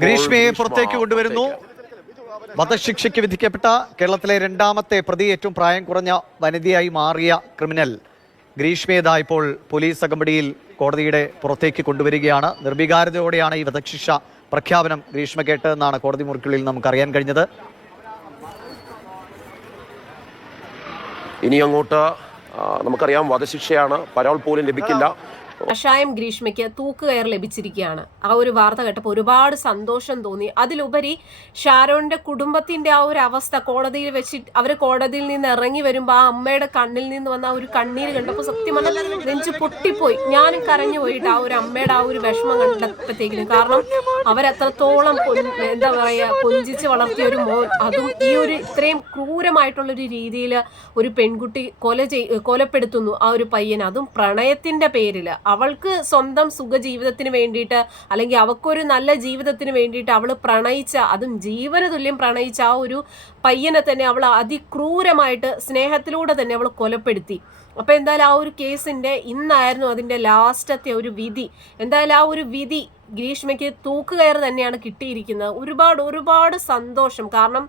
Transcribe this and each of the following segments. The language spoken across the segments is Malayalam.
ഗ്രീഷ്മയെ പുറത്തേക്ക് കൊണ്ടുവരുന്നു. വധശിക്ഷയ്ക്ക് വിധിക്കപ്പെട്ട കേരളത്തിലെ രണ്ടാമത്തെ പ്രതി ഏറ്റവും പ്രായം കുറഞ്ഞ വനിതയായി മാറിയ ക്രിമിനൽ ഗ്രീഷ്മയേതാ ഇപ്പോൾ പോലീസ് അകമ്പടിയിൽ കോടതിയുടെ പുറത്തേക്ക് കൊണ്ടുവരികയാണ്. നിർവികാരതയോടെയാണ് ഈ വധശിക്ഷ പ്രഖ്യാപനം ഗ്രീഷ്മ കേട്ടതെന്നാണ് കോടതി മുറിക്കുള്ളിൽ നമുക്കറിയാൻ കഴിഞ്ഞത്. ഇനി അങ്ങോട്ട് നമുക്കറിയാം വധശിക്ഷയാണ്. പരോൾ പോലും ലഭിക്കില്ല. കഷായം ഗ്രീഷ്മയ്ക്ക് തൂക്കുകയർ ലഭിച്ചിരിക്കുകയാണ്. ആ ഒരു വാർത്ത കേട്ടപ്പോൾ ഒരുപാട് സന്തോഷം തോന്നി. അതിലുപരി ഷാരോണിന്റെ കുടുംബത്തിന്റെ ആ ഒരു അവസ്ഥ കോടതിയിൽ വെച്ച് അവർ കോടതിയിൽ നിന്ന് ഇറങ്ങി വരുമ്പോൾ ആ അമ്മയുടെ കണ്ണിൽ നിന്ന് വന്ന ആ ഒരു കണ്ണീര് കണ്ടപ്പോൾ സത്യം പറഞ്ഞാൽ നെഞ്ചു പൊട്ടിപ്പോയി. ഞാനും കരഞ്ഞു പോയിട്ട് ആ ഒരു അമ്മയുടെ ആ ഒരു വിഷമം കണ്ടപ്പോഴത്തേക്കിനും കാരണം അവരത്രത്തോളം എന്താ പറയാ കൊഞ്ചിച്ച് വളർത്തിയ ഒരു മോൻ. അതും ഈ ഒരു ഇത്രയും ക്രൂരമായിട്ടുള്ള ഒരു രീതിയിൽ ഒരു പെൺകുട്ടി കൊല ചെയ് കൊലപ്പെടുത്തുന്നു ആ ഒരു പയ്യൻ. അതും പ്രണയത്തിന്റെ പേരിൽ അവൾക്ക് സ്വന്തം സുഖജീവിതത്തിന് വേണ്ടിയിട്ട് അല്ലെങ്കിൽ അവൾക്കൊരു നല്ല ജീവിതത്തിന് വേണ്ടിയിട്ട് അവൾ പ്രണയിച്ച അതും ജീവന തുല്യം പ്രണയിച്ച ആ ഒരു പയ്യനെ തന്നെ അവൾ അതിക്രൂരമായിട്ട് സ്നേഹത്തിലൂടെ തന്നെ അവൾ കൊലപ്പെടുത്തി. അപ്പൊ എന്തായാലും ആ ഒരു കേസിന്റെ ഇന്നായിരുന്നു അതിന്റെ ലാസ്റ്റത്തെ ഒരു വിധി. എന്തായാലും ആ ഒരു വിധി ഗ്രീഷ്മയ്ക്ക് തൂക്കുകയർ തന്നെയാണ് കിട്ടിയിരിക്കുന്നത്. ഒരുപാട് ഒരുപാട് സന്തോഷം. കാരണം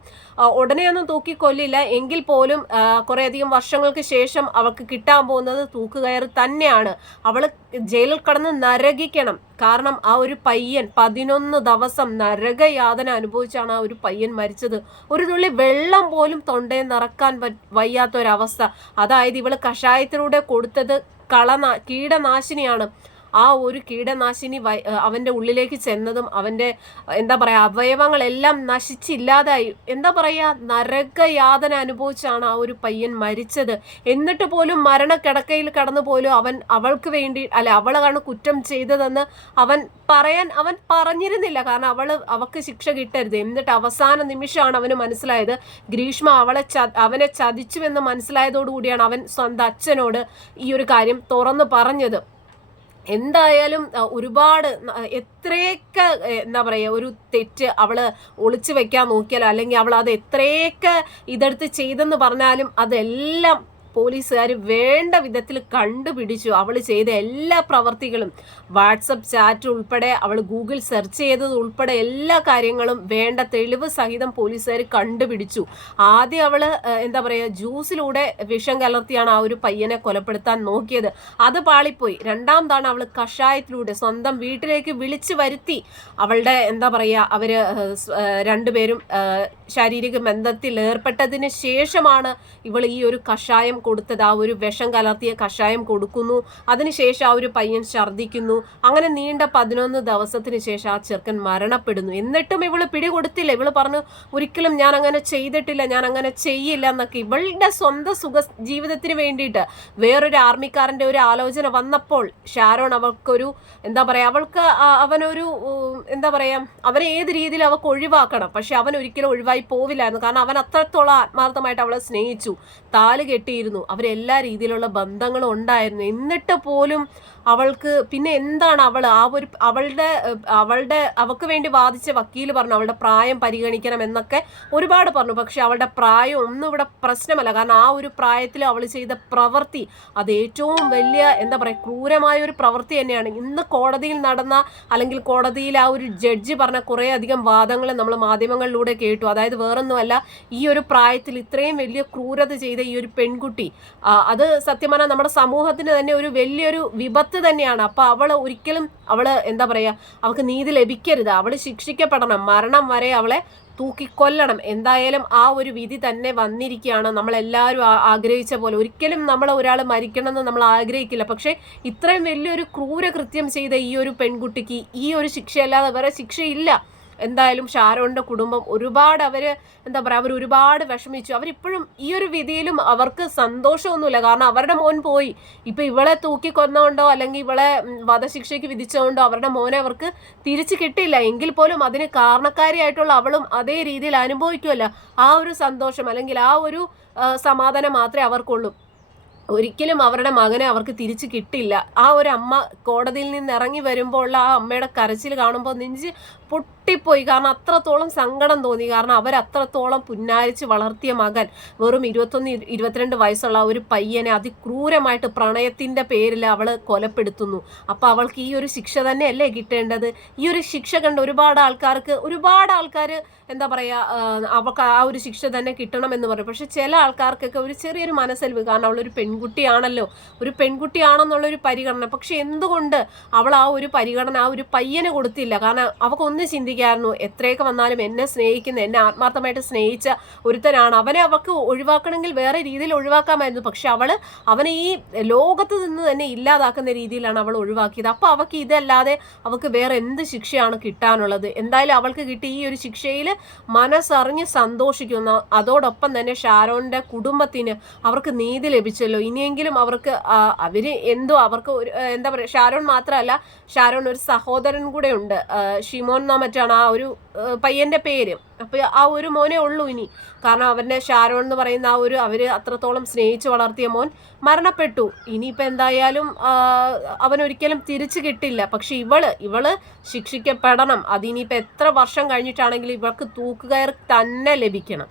ഉടനെയൊന്നും തൂക്കി കൊല്ലില്ല. എങ്കിൽ പോലും കുറേയധികം വർഷങ്ങൾക്ക് ശേഷം അവൾക്ക് കിട്ടാൻ പോകുന്നത് തൂക്കുകയർ തന്നെയാണ്. അവൾ ജയിലിൽ കടന്ന് നരകിക്കണം. കാരണം ആ ഒരു പയ്യൻ പതിനൊന്ന് ദിവസം നരകയാതന അനുഭവിച്ചാണ് ആ ഒരു പയ്യൻ മരിച്ചത്. ഒരു തുള്ളി വെള്ളം പോലും തൊണ്ടയിൽ നിറക്കാൻ വയ്യാത്ത ഒരവസ്ഥ അതായത് ഇവൾ കഷായത്തിലൂടെ കൊടുത്തത് കളനാ കീടനാശിനിയാണ്. ആ ഒരു കീടനാശിനി അവന്റെ ഉള്ളിലേക്ക് ചെന്നതും അവന്റെ എന്താ പറയുക അവയവങ്ങളെല്ലാം നശിച്ചില്ലാതായി. എന്താ പറയുക നരകയാതന അനുഭവിച്ചാണ് ആ ഒരു പയ്യൻ മരിച്ചത്. എന്നിട്ട് പോലും മരണക്കിടക്കയിൽ കടന്നു പോലും അവൻ അവൾക്ക് വേണ്ടി അല്ല അവളാണ് കുറ്റം ചെയ്തതെന്ന് അവൻ പറയാൻ അവൻ പറഞ്ഞിരുന്നില്ല. കാരണം അവൾ അവക്ക് ശിക്ഷ കിട്ടരുത്. എന്നിട്ട് അവസാന നിമിഷമാണ് അവന് മനസ്സിലായത്. ഗ്രീഷ്മ അവളെ ച അവനെ ചതിച്ചുവെന്ന് മനസ്സിലായതോടുകൂടിയാണ് അവൻ സ്വന്തം അച്ഛനോട് ഈ ഒരു കാര്യം തുറന്നു പറഞ്ഞത്. എന്തായാലും ഒരുപാട് എത്രയൊക്കെ എന്താ പറയുക ഒരു തെറ്റ് അവൾ ഒളിച്ചു വെക്കാൻ നോക്കിയാലോ അല്ലെങ്കിൽ അവൾ അത് എത്രയൊക്കെ ഇതെടുത്ത് ചെയ്തെന്ന് പറഞ്ഞാലും അതെല്ലാം പോലീസുകാർ വേണ്ട വിധത്തിൽ കണ്ടുപിടിച്ചു. അവൾ ചെയ്ത എല്ലാ പ്രവർത്തികളും വാട്സപ്പ് ചാറ്റ് ഉൾപ്പെടെ അവൾ ഗൂഗിൾ സെർച്ച് ചെയ്തത് ഉൾപ്പെടെ എല്ലാ കാര്യങ്ങളും വേണ്ട തെളിവ് സഹിതം പോലീസുകാർ കണ്ടുപിടിച്ചു. ആദ്യം അവൾ എന്താ പറയുക ജ്യൂസിലൂടെ വിഷം കലർത്തിയാണ് ആ ഒരു പയ്യനെ കൊലപ്പെടുത്താൻ നോക്കിയത്. അത് പാളിപ്പോയി. രണ്ടാം തവണ അവൾ കഷായത്തിലൂടെ സ്വന്തം വീട്ടിലേക്ക് വിളിച്ചു വരുത്തി. അവളുടെ എന്താ പറയുക അവർ രണ്ടുപേരും ശാരീരിക ബന്ധത്തിൽ ഏർപ്പെട്ടതിന് ശേഷമാണ് ഇവൾ ഈ ഒരു കഷായം കൊടുത്തത് ആ ഒരു വിഷം കലർത്തിയ കഷായം കൊടുക്കുന്നു. അതിനുശേഷം ആ ഒരു പയ്യൻ ഛർദ്ദിക്കുന്നു. അങ്ങനെ നീണ്ട പതിനൊന്ന് ദിവസത്തിന് ശേഷം ആ ചെറുക്കൻ മരണപ്പെടുന്നു. എന്നിട്ടും ഇവൾ പിടികൊടുത്തില്ല. ഇവൾ പറഞ്ഞു ഒരിക്കലും ഞാൻ അങ്ങനെ ചെയ്തിട്ടില്ല. ഞാൻ അങ്ങനെ ചെയ്യില്ല എന്നൊക്കെ. ഇവളുടെ സ്വന്തം സുഖ ജീവിതത്തിന് വേണ്ടിയിട്ട് വേറൊരു ആർമിക്കാരന്റെ ഒരു ആലോചന വന്നപ്പോൾ ഷാരോൺ അവൾക്കൊരു എന്താ പറയാ അവൾക്ക് അവനൊരു എന്താ പറയാ അവനെ ഏത് രീതിയിൽ അവൾക്ക് ഒഴിവാക്കണം. പക്ഷെ അവൻ ഒരിക്കലും ഒഴിവായി പോവില്ലായിരുന്നു. കാരണം അവൻ അത്രത്തോളം ആത്മാർത്ഥമായിട്ട് അവളെ സ്നേഹിച്ചു. താൽ കെട്ടിയിരുന്നു. അവരെല്ലാ രീതിയിലുള്ള ബന്ധങ്ങളും ഉണ്ടായിരുന്നു. എന്നിട്ട് പോലും അവൾക്ക് പിന്നെ എന്താണ് അവൾ? ആ ഒരു അവളുടെ അവളുടെ അവൾക്ക് വേണ്ടി വാദിച്ച വക്കീൽ പറഞ്ഞു അവളുടെ പ്രായം പരിഗണിക്കണം എന്നൊക്കെ ഒരുപാട് പറഞ്ഞു. പക്ഷെ അവളുടെ പ്രായം ഒന്നും ഇവിടെ പ്രശ്നമല്ല. കാരണം ആ ഒരു പ്രായത്തിൽ അവൾ ചെയ്ത പ്രവൃത്തി അത് ഏറ്റവും വലിയ എന്താ പറയുക ക്രൂരമായ ഒരു പ്രവൃത്തി തന്നെയാണ്. ഇന്ന് കോടതിയിൽ നടന്ന അല്ലെങ്കിൽ കോടതിയിൽ ആ ഒരു ജഡ്ജി പറഞ്ഞ കുറേ അധികം വാദങ്ങൾ നമ്മൾ മാധ്യമങ്ങളിലൂടെ കേട്ടു. അതായത് വേറൊന്നുമല്ല ഈ ഒരു പ്രായത്തിൽ ഇത്രയും വലിയ ക്രൂരത ചെയ്ത ഈ ഒരു പെൺകുട്ടി ആ, അത് സത്യം പറഞ്ഞാൽ നമ്മുടെ സമൂഹത്തിന് തന്നെ ഒരു വലിയൊരു വിപത്ത് തന്നെയാണ്. അപ്പോൾ അവൾ ഒരിക്കലും അവൾ എന്താ പറയാ അവൾക്ക് നീതി ലഭിക്കരുത്. അവൾ ശിക്ഷിക്കപ്പെടണം. മരണം വരെ അവളെ തൂക്കിക്കൊല്ലണം. എന്തായാലും ആ ഒരു വിധി തന്നെ വന്നിരിക്കുകയാണ്. നമ്മളെല്ലാവരും ആഗ്രഹിച്ച പോലെ. ഒരിക്കലും നമ്മൾ ഒരാൾ മരിക്കണമെന്ന് നമ്മൾ ആഗ്രഹിക്കില്ല. പക്ഷേ ഇത്രയും വലിയൊരു ക്രൂരകൃത്യം ചെയ്ത ഈ ഒരു പെൺകുട്ടിക്ക് ഈ ഒരു ശിക്ഷയല്ലാതെ വേറെ ശിക്ഷയില്ല. എന്തായാലും ഷാരോണിന്റെ കുടുംബം ഒരുപാട് അവർ എന്താ പറയാ അവർ ഒരുപാട് വിഷമിച്ചു. അവരിപ്പോഴും ഈ ഒരു വിധിയിലും അവർക്ക് സന്തോഷമൊന്നുമില്ല. കാരണം അവരുടെ മോൻ പോയി. ഇപ്പൊ ഇവളെ തൂക്കി കൊന്നുകൊണ്ടോ അല്ലെങ്കിൽ ഇവളെ വധശിക്ഷയ്ക്ക് വിധിച്ചുകൊണ്ടോ അവരുടെ മോനെ അവർക്ക് തിരിച്ചു കിട്ടില്ല എങ്കിൽ പോലും അതിന് കാരണക്കാരിയായിട്ടുള്ള അവളും അതേ രീതിയിൽ അനുഭവിക്കുമല്ലോ. ആ ഒരു സന്തോഷം അല്ലെങ്കിൽ ആ ഒരു സമാധാനം മാത്രമേ അവർക്കുള്ളൂ. ഒരിക്കലും അവരുടെ മകനെ അവർക്ക് തിരിച്ചു കിട്ടില്ല ആ ഒരു അമ്മ കോടതിയിൽ നിന്ന് ഇറങ്ങി വരുമ്പോൾ ആ അമ്മയുടെ കരച്ചിൽ കാണുമ്പോൾ നെഞ്ച് പൊട്ടിപ്പോയി. കാരണം അത്രത്തോളം സങ്കടം തോന്നി. കാരണം അവരത്രത്തോളം പുന്നാരിച്ച് വളർത്തിയ മകൻ. വെറും ഇരുപത്തൊന്ന് ഇരു- ഇരുപത്തിരണ്ട് വയസ്സുള്ള ഒരു പയ്യനെ അതിക്രൂരമായിട്ട് പ്രണയത്തിന്റെ പേരിൽ അവൾ കൊലപ്പെടുത്തുന്നു. അപ്പോൾ അവൾക്ക് ഈ ഒരു ശിക്ഷ തന്നെയല്ലേ കിട്ടേണ്ടത്? ഈ ഒരു ശിക്ഷ കണ്ട് ഒരുപാട് ആൾക്കാർക്ക് ഒരുപാട് ആൾക്കാർ എന്താ പറയാ ആ, അവൾക്ക് ആ ഒരു ശിക്ഷ തന്നെ കിട്ടണം എന്ന് പറയും. പക്ഷെ ചില ആൾക്കാർക്കൊക്കെ ഒരു ചെറിയൊരു മനസ്സലിവ് കാരണം അവളൊരു പെൺകുട്ടിയാണല്ലോ. ഒരു പെൺകുട്ടിയാണെന്നുള്ളൊരു പരിഗണന. പക്ഷെ എന്തുകൊണ്ട് അവൾ ആ ഒരു പരിഗണന ആ ഒരു പയ്യനെ കൊടുത്തില്ല? കാരണം അവൾക്കൊന്ന് ചിന്തിക്കായിരുന്നു. എത്രയൊക്കെ വന്നാലും എന്നെ സ്നേഹിക്കുന്ന എന്നെ ആത്മാർത്ഥമായിട്ട് സ്നേഹിച്ച ഒരുത്തനാണ്. അവനെ അവൾക്ക് ഒഴിവാക്കണമെങ്കിൽ വേറെ രീതിയിൽ ഒഴിവാക്കാമായിരുന്നു. പക്ഷെ അവൾ അവനെ ഈ ലോകത്ത് നിന്ന് തന്നെ ഇല്ലാതാക്കുന്ന രീതിയിലാണ് അവൾ ഒഴിവാക്കിയത്. അപ്പൊ അവൾക്ക് ഇതല്ലാതെ അവൾക്ക് വേറെ എന്ത് ശിക്ഷയാണ് കിട്ടാനുള്ളത്? എന്തായാലും അവൾക്ക് കിട്ടിയ ഈ ഒരു ശിക്ഷയിൽ മനസ്സറിഞ്ഞ് സന്തോഷിക്കുന്ന അതോടൊപ്പം തന്നെ ഷാരോന്റെ കുടുംബത്തിന് അവർക്ക് നീതി ലഭിച്ചല്ലോ. ഇനിയെങ്കിലും അവർക്ക് അവർ എന്തോ അവർക്ക് ഒരു എന്താ പറയുക ഷാരോൺ മാത്രമല്ല ഷാരോൺ ഒരു സഹോദരൻ കൂടെ ഉണ്ട്. ഷിമോൻ എന്നോ മറ്റാണ് ആ ഒരു പയ്യന്റെ പേര്. അപ്പൊ ആ ഒരു മോനെ ഉള്ളൂ ഇനി. കാരണം അവന്റെ ഷാരോൺ എന്ന് പറയുന്ന ആ ഒരു അവർ അത്രത്തോളം സ്നേഹിച്ച് വളർത്തിയ മോൻ മരണപ്പെട്ടു. ഇനിയിപ്പോ എന്തായാലും അവനൊരിക്കലും തിരിച്ചു കിട്ടില്ല. പക്ഷെ ഇവൾ ഇവൾ ശിക്ഷിക്കപ്പെടണം. അതിനിയിപ്പോ എത്ര വർഷം കഴിഞ്ഞിട്ടാണെങ്കിലും ഇവൾക്ക് തൂക്കുകയർ തന്നെ ലഭിക്കണം.